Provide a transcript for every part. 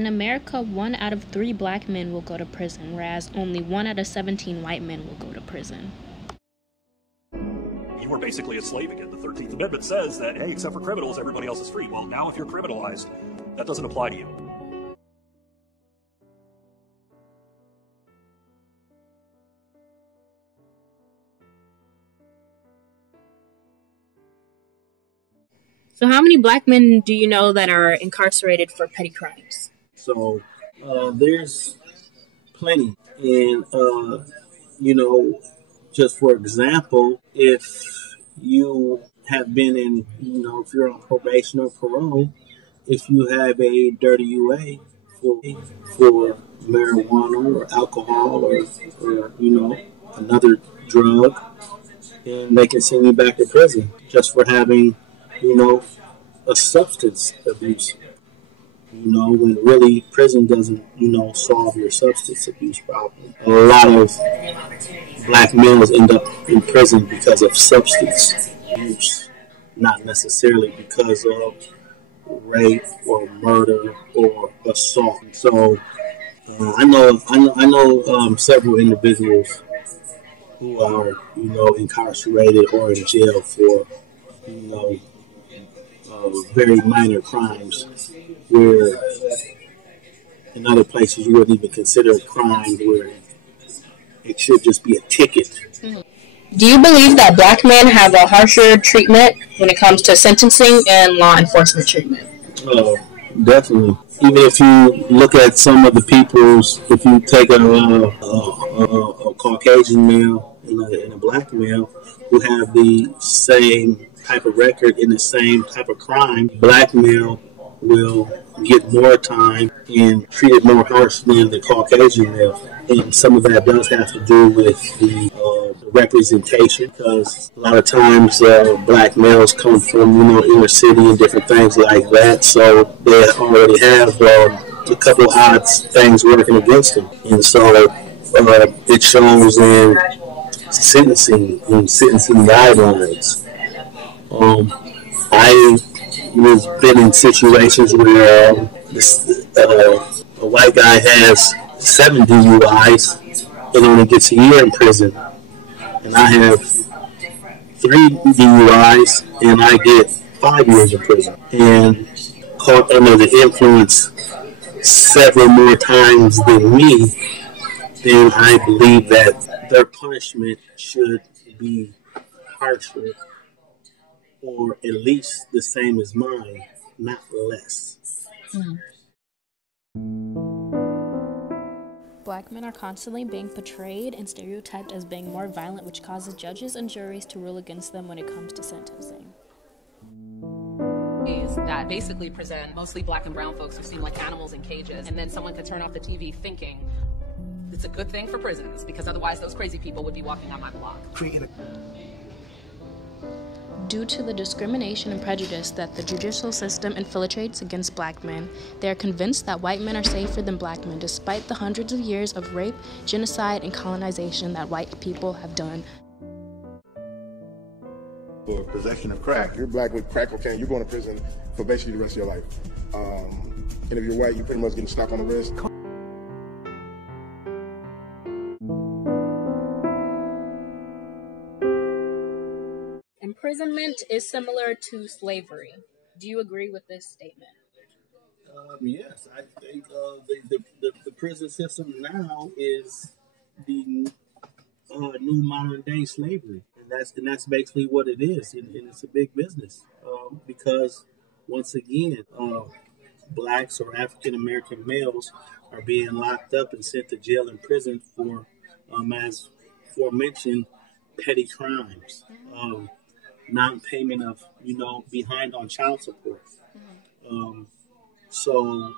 In America, 1 out of 3 black men will go to prison, whereas only 1 out of 17 white men will go to prison. You were basically a slave again. The 13th Amendment says that, hey, except for criminals, everybody else is free. Well, now if you're criminalized, that doesn't apply to you. So how many black men do you know that are incarcerated for petty crimes? So there's plenty. And, just for example, if you have been in, if you're on probation or parole, if you have a dirty UA for marijuana or alcohol or another drug, and they can send you back to prison just for having, a substance abuse. When really prison doesn't, solve your substance abuse problem. A lot of black males end up in prison because of substance abuse, not necessarily because of rape or murder or assault. So I know several individuals who are, incarcerated or in jail for, very minor crimes, where in other places you wouldn't even consider a crime, where it should just be a ticket. Do you believe that black men have a harsher treatment when it comes to sentencing and law enforcement treatment? Definitely. Even if you look at some of the if you take a Caucasian male and a black male who have the same type of record in the same type of crime, black male will get more time and treated more harsh than the Caucasian male. And some of that does have to do with the representation, because a lot of times black males come from, inner city and different things like that, so they already have a couple odd things working against them. And so it shows in sentencing guidelines. I was been in situations where a white guy has 7 DUIs and only gets a year in prison, and I have 3 DUIs and I get 5 years in prison, and caught under the influence several more times than me, then I believe that their punishment should be harsher, or at least the same as mine, not less. Black men are constantly being portrayed and stereotyped as being more violent, which causes judges and juries to rule against them when it comes to sentencing. That basically present mostly black and brown folks who seem like animals in cages, and then someone could turn off the TV thinking it's a good thing for prisons, because otherwise those crazy people would be walking on my block. Due to the discrimination and prejudice that the judicial system infiltrates against black men, they are convinced that white men are safer than black men, despite the hundreds of years of rape, genocide, and colonization that white people have done. For possession of crack. You're black with crack cocaine, you're going to prison for basically the rest of your life. And if you're white, you're pretty much getting slapped on the wrist. Imprisonment is similar to slavery. Do you agree with this statement? Yes, I think the prison system now is the new modern day slavery, and that's basically what it is, and it's a big business because once again, blacks or African American males are being locked up and sent to jail and prison for, as aforementioned, petty crimes. Non-payment of, behind on child support. So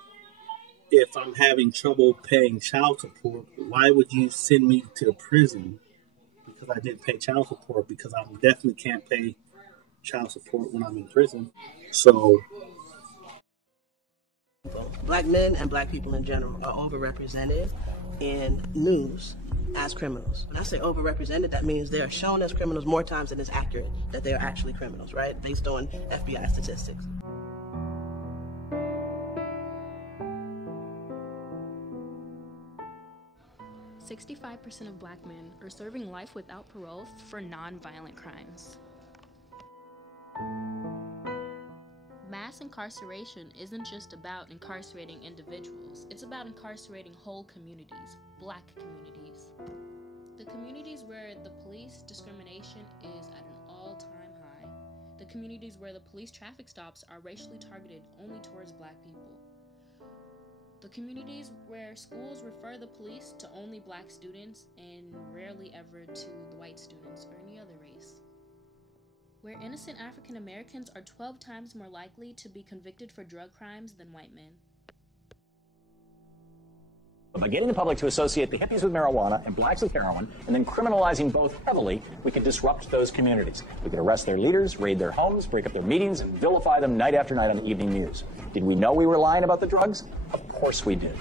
if I'm having trouble paying child support, why would you send me to prison because I didn't pay child support? Because I definitely can't pay child support when I'm in prison. So black men and black people in general are overrepresented in news as criminals. When I say overrepresented, that means they are shown as criminals more times than it's accurate that they are actually criminals, right? Based on FBI statistics. 65% of black men are serving life without parole for non-violent crimes. Mass incarceration isn't just about incarcerating individuals, it's about incarcerating whole communities, black communities. The communities where the police discrimination is at an all-time high. The communities where the police traffic stops are racially targeted only towards black people. The communities where schools refer the police to only black students and rarely ever to the white students or any other race. Where innocent African Americans are 12 times more likely to be convicted for drug crimes than white men. By getting the public to associate the hippies with marijuana and blacks with heroin, and then criminalizing both heavily, we could disrupt those communities. We could arrest their leaders, raid their homes, break up their meetings, and vilify them night after night on the evening news. Did we know we were lying about the drugs? Of course we did.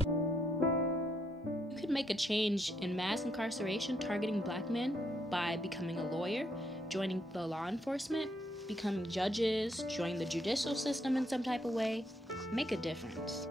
You could make a change in mass incarceration targeting black men by becoming a lawyer, joining the law enforcement, becoming judges, joining the judicial system in some type of way. Make a difference.